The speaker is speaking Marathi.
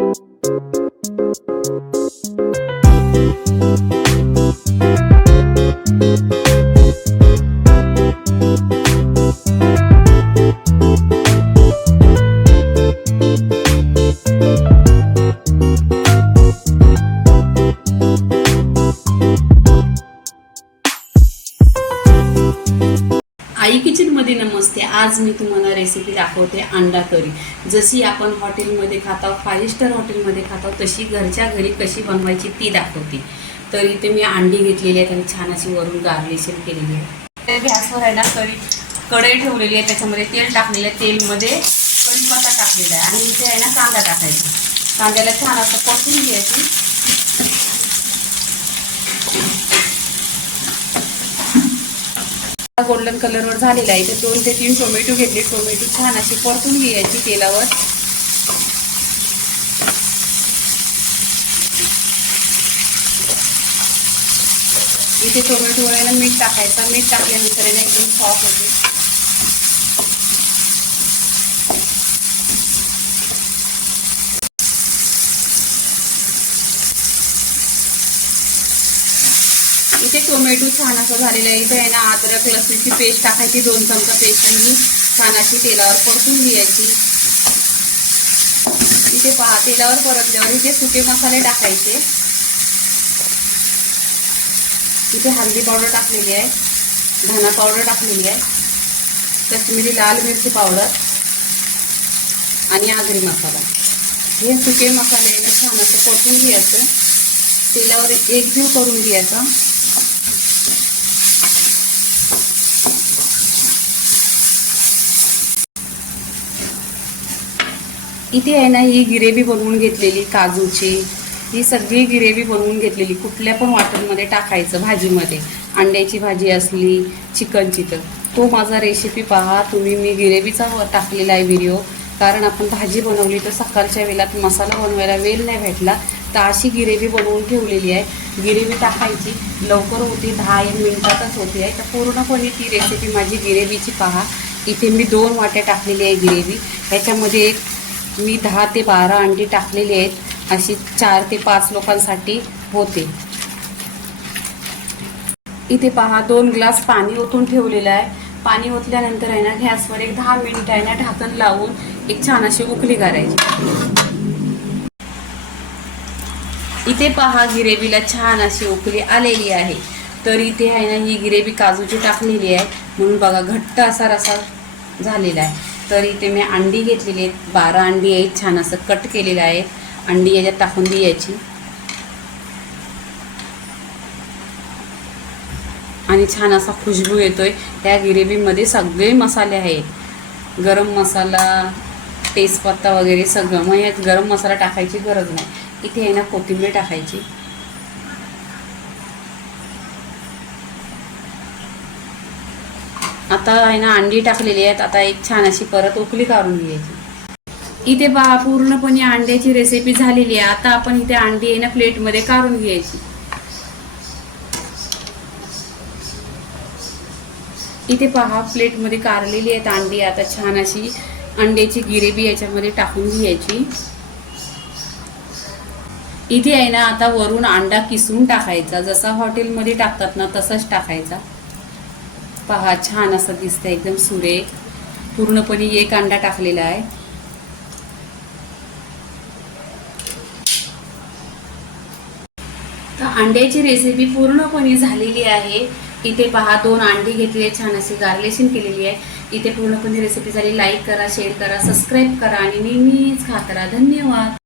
आई किचन मध्ये नमस्ते। आज मी तुम्हाला रेसिपी दाखवते अंडा करी। जशी आपण हॉटेलमध्ये खातो, 5 स्टार हॉटेलमध्ये खातो, तशी घरच्या घरी कशी बनवायची ती दाखवते। तर इथे मी अंडी घेतलेली आहेत आणि छान अशी वरून गार्निशिंग केलेली आहे। गॅसवर आहे ना कढई ठेवलेली आहे, त्याच्यामध्ये तेल टाकलेलं आहे, तेलमध्ये कढीपत्ता टाकलेला आहे आणि इथे आहे ना कांदा टाकायचा। कांद्याला छान असं परतून घ्यायची। गोल्डन कलरवर झालेला आहे। इथे 2 ते 3 टोमॅटो घेतले। टोमॅटो छान अशी परतून घ्यायची तेलावर। इथे टोमॅटोवर आहे ना मीठ टाकायचं। मीठ टाकल्यानंतर आहे ना एकदम सॉफ्ट होते। इथे टोमॅटो छान असं झालेलं आहे। इथे आहे ना अद्रक लसूणची पेस्ट टाकायची, 2 चमचा पेस्ट आणि छान अशी तेलावर परतून घ्यायची। इथे पहा तेलावर परतल्यावर इथे सुके मसाले टाकायचे। इथे हळदी पावडर टाकलेली आहे, धना पावडर टाकलेली आहे, काश्मीरी लाल मिरची पावडर आणि आगरी मसाला। हे सुके मसाले छान असं परतून घ्यायचं, तेलावर एकजीव करून घ्यायचा। इथे आहे ना ही ग्रेव्ही बनवून घेतलेली काजूची, ही सगळी ग्रेव्ही बनवून घेतलेली। कुठल्या पण वाटणमध्ये टाकायचं भाजीमध्ये, अंड्याची भाजी असली, चिकनची, तर तो माझा रेसिपी पहा तुम्ही। मी ग्रेव्हीचा टाकलेला आहे व्हिडिओ, कारण आपण भाजी बनवली तर सकाळच्या वेळात मसाला बनवायला वेळ नाही भेटला, तर अशी ग्रेव्ही बनवून ठेवलेली आहे। ग्रेव्ही टाकायची, लवकर होती, 10 मिनिटातच होते आहे। तर पूर्णपणे ती रेसिपी माझी ग्रेव्हीची पहा। इथे मी 2 वाट्या टाकलेली आहे ग्रेव्ही। ह्याच्यामध्ये मी 10 ते 12 अंडी टाकलेली आहेत, अशी 4 ते 5 लोकांसाठी होते। इथे पहा 2 ग्लास पाणी ओतून ठेवलेलं आहे। पाणी ओतल्यानंतर आहे ना गॅसवर एक 10 मिनिट आहे ना ढाकण लावून एक छान अशी उकळी करायची। इथे पहा ग्रेव्हीला छान अशी उकळी आलेली आहे। तर इथे आहे ना ही ग्रेव्ही काजूची टाकलेली आहे, म्हणून बघा घट्ट असा रसा झालेला आहे। तर इथे मी अंडी घेतलेली आहेत, 12 अंडी आहेत, छान असं कट केलेलं आहे। अंडी याच्यात टाकून द्यायची आणि छान असा खुशबू येतोय। त्या ग्रेव्हीमध्ये सगळे मसाले आहेत, गरम मसाला, तेजपत्ता वगैरे सगळं। मग यात गरम मसाला टाकायची गरज नाही। इथे आहे ना कोथिंबीर टाकायची। आता आहे ना अंडी टाकलेली आहेत, आता एक छान अशी परत उकळी काढून घ्यायची। इथे पहा पूर्णपणे अंड्याची रेसिपी झालेली आहे। आता आपण इथे अंडी आहे ना प्लेटमध्ये काढून घ्यायची। इथे पहा प्लेटमध्ये काढलेली आहेत अंडी। आता छान अशी अंड्याची ग्रेव्ही याच्यामध्ये टाकून घ्यायची। इथे आहे ना आता वरून अंडा किसून टाकायचा, जसा हॉटेलमध्ये टाकतात ना तसंच टाकायचा। पहा छान असं दिसतंय एकदम सुरेख। पूर्णपणे एक अंडा टाकलेला आहे। तर अंड्याची रेसिपी पूर्णपणे झालेली आहे। इथे पहा 2 अंडी घेतली आहे, छान अशी गार्निशिंग केलेली आहे। इथे पूर्णपणे रेसिपी झाली। लाईक करा, शेअर करा, सबस्क्राईब करा आणि नेहमीच खात राहा। धन्यवाद।